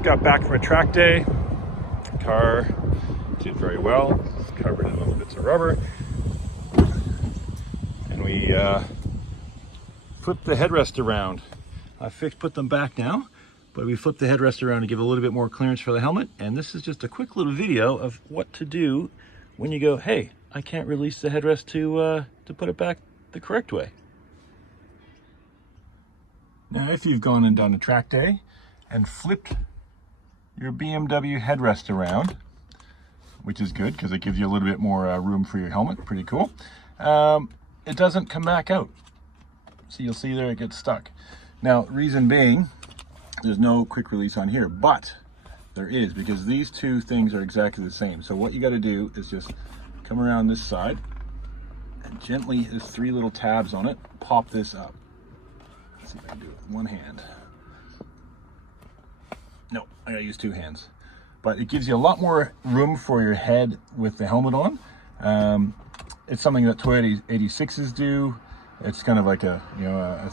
just got back from a track day. Car did very well. It's covered in little bits of rubber. And we flipped the headrest around. I put them back now, but we flipped the headrest around to give a little bit more clearance for the helmet. And this is just a quick little video of what to do when you go, hey, I can't release the headrest to put it back the correct way. Now, if you've gone and done a track day and flipped your BMW headrest around, which is good because it gives you a little bit more room for your helmet, pretty cool, it doesn't come back out. So you'll see there it gets stuck. Now, reason being, there's no quick release on here, but there is, because these two things are exactly the same. So what you got to do is just come around this side and gently, there's 3 little tabs on it, pop this up. Let's see if I can do it with one hand. No, I gotta use 2 hands. But it gives you a lot more room for your head with the helmet on. It's something that Toyota 86s do. It's kind of like a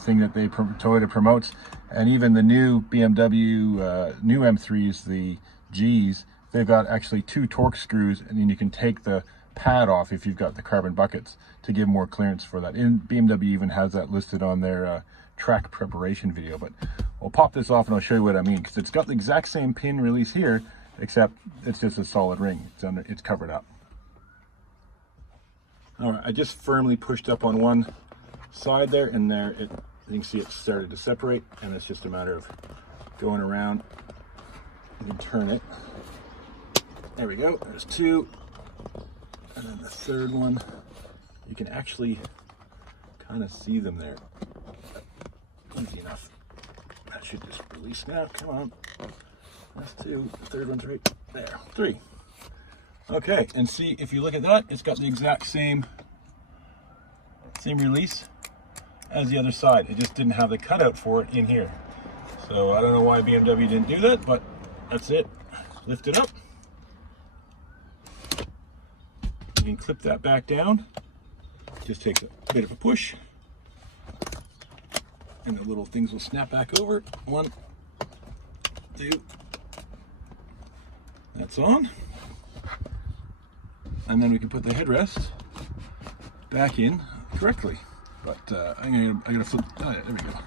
thing that Toyota promotes, and even the new BMW new M3s, the Gs, they've got actually 2 torque screws, and then you can take the pad off if you've got the carbon buckets to give more clearance for that. And BMW even has that listed on their track preparation video. But we'll pop this off and I'll show you what I mean, because it's got the exact same pin release here, except it's just a solid ring. It's covered up. All right, I just firmly pushed up on one side there, and there you can see it started to separate, and it's just a matter of going around. You can turn it. There we go. There's 2, and then the third one, you can actually kind of see them there. Easy enough. That should just release now. Come on. That's 2. The third one's right there. 3. Okay, and see, if you look at that, it's got the exact same release as the other side. It just didn't have the cutout for it in here. So I don't know why BMW didn't do that, but that's it. Lift it up. You can clip that back down. Just takes a bit of a push, and the little things will snap back over. 1, 2. That's on. And then we can put the headrest back in correctly. But I gotta flip. Oh, yeah, there we go.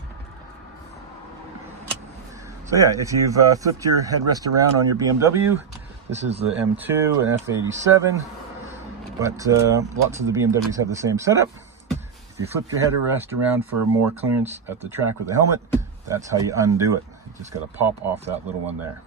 So yeah, if you've flipped your headrest around on your BMW, this is the M2 and F87, but lots of the BMWs have the same setup. If you flip your headrest around for more clearance at the track with the helmet, that's how you undo it. You just gotta pop off that little one there.